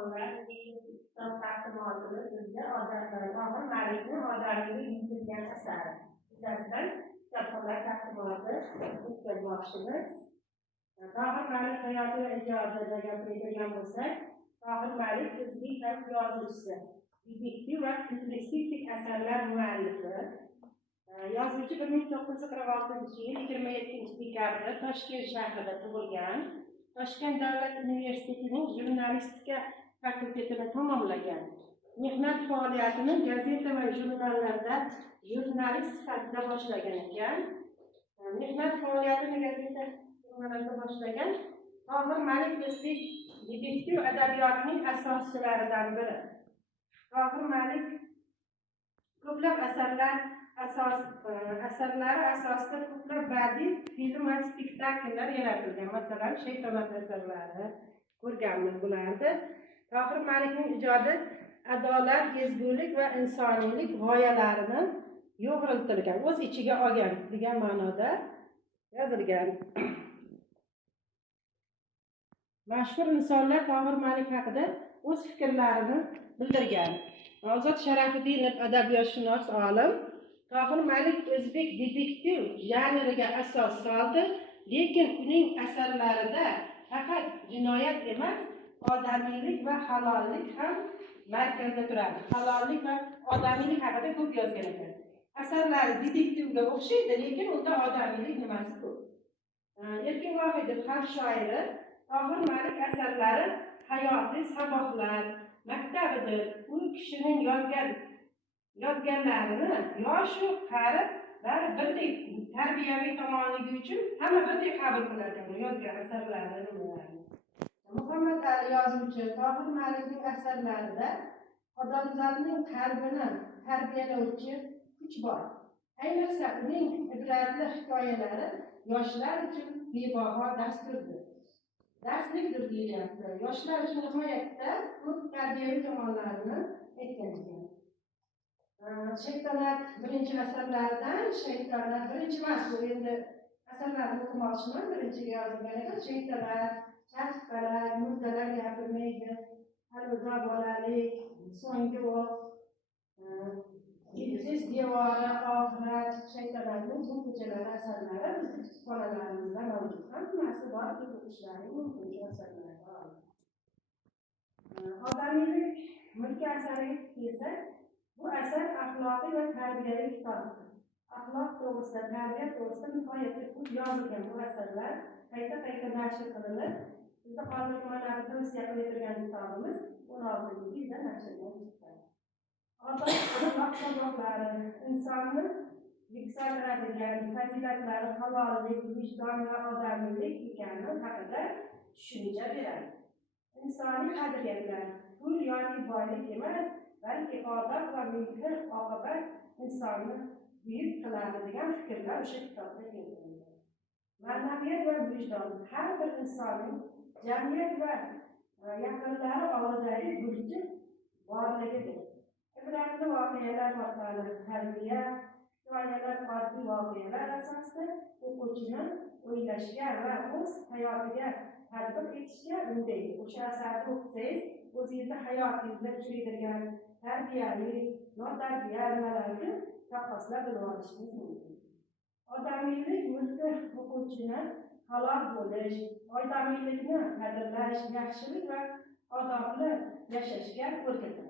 otaxonlar, kitob taqdimotimiz bizga og'ir ma'rifni odamiylik yuritilgan asari yuzasidan kitobxonlar taqdimoti o'tkazmoqchimiz. Tohir Malik hayoti va ijodida gapiradigan bo'lsak, Tohir Malik o'zbek xalq yozuvchisi, detektiv va publitsistik asarlar muallifi. Yozuvchi 1946-yil 27-dekabrda Toshkent shahrida tug'ilgan. Toshkent davlat universitetining jurnalistika fakultetini tamomlagan. Mehnat faoliyatini gazeta va jurnallarda jurnalist sifatida boshlagan ekan. Mehnat faoliyatini gazeta jurnallarda boshlagan Tohir Malik o'zbek detektiv adabiyotining asoschilaridan biri. Tohir Malik ko'plab asarlari asosida ko'plab badiiy film va spektakllar yaratilgan. Masalan, Shaytonat asarlari ko'rganmiz bularni. Tohir Malikning ijodi adolat, ezgulik va insoniylik g'oyalarini yo'g'riltirgan, o'z ichiga olgan degan ma'noda yozilgan. Mashhur insonlar Tohir Malik haqida o'z fikrlarini bildirgan. Ozod Sharafiddinov adabiyotshunos olim Tohir Malik o'zbek detektiv janriga asos soldi, lekin uning asarlarida faqat jinoyat emas, odamiylik va halollik ham markazda turadi. Halollik va odamiylik haqida ko'p yozgan ekan. Asarlari detektivga o'xshaydi, lekin unda odamiylik nimasi ko'p. Erkin Vohidov xalq shoiri Tohir Malik asarlari hayotiy saboqlar maktabidir. U kishining yozganlarini yoshu qari birdek tarbiyaviy tomonligi uchun hamma birdek qabul qiladi. Yozgan asarlarini. Muhammad Ali yozuvchi Tohir Malikning asarlarida odamzodning qalbini tarbiyalovchi kuch bor. Ayniqsa uning ibratli hikoyalari yoshlar uchun bebaho darslikdir deyilyapti. Yoshlar uchun nihoyatda ko'p tarbiyaviy tomonlarini aytgan ekan. Shaytonat birinchi asarlaridan, Shaytonat birinchi emas, bu endi asarlarni o'qimoqchiman, birinchiga yozilgan ekan. Shaytonat, Charxpalar, Murdalar gapirmaydi, Alvido bolalik, So'nggi o'q, Ilsiz devori, Oxirat, Shaytonatning bu ko'chalar asarlari bizning kutubxonalarimizda mavjud. Hammasi bor, o'qishlaring mumkin shu asarlarda. Odamiylik mulki asariga kelsak, bu asar axloqiy va tarbiyaviy kitobdir. Axloq to'g'risida, tarbiya to'g'risida nihoyatda ko'p yozilgan bu asarlar qayta nashr qilinib, bizda hozirgi mana tavsiya qilib turgan kitobimiz 16-yilda nashrga chiqqan. Axloq saboqlari insonni yuksaltiradigan fazilatlari halollik, vijdon va odamiylik ekanini haqida tushuncha beradi. Insoniy qadriyatlar pul yoki boylik emas, balki odob va mehr oqibat insonni buyuk qiladi degan fikrlar o'sha kitobda keltirilgan. Ma'naviyat va vijdon har bir insonning jamiyat va yaqinlari oldidagi burchi borligidir. Ibratli voqealar orqali tarbiya, hikoyalar, oddiy voqealar asosida o'quvchini o'ylashga va o'z hayotiga tatbiq etishga undaydi. O'sha asarni o'qisangiz, o'zingizda hayotingizda uchraydigan tarbiyaviy, notarbiya nimalarni taqqoslab bilib olishingiz mumkin. Odamiylik mulki o'quvchini halol bo'lish, odamiylikni qadrlash, yaxshilik va odobli yashashga o'rgatadi.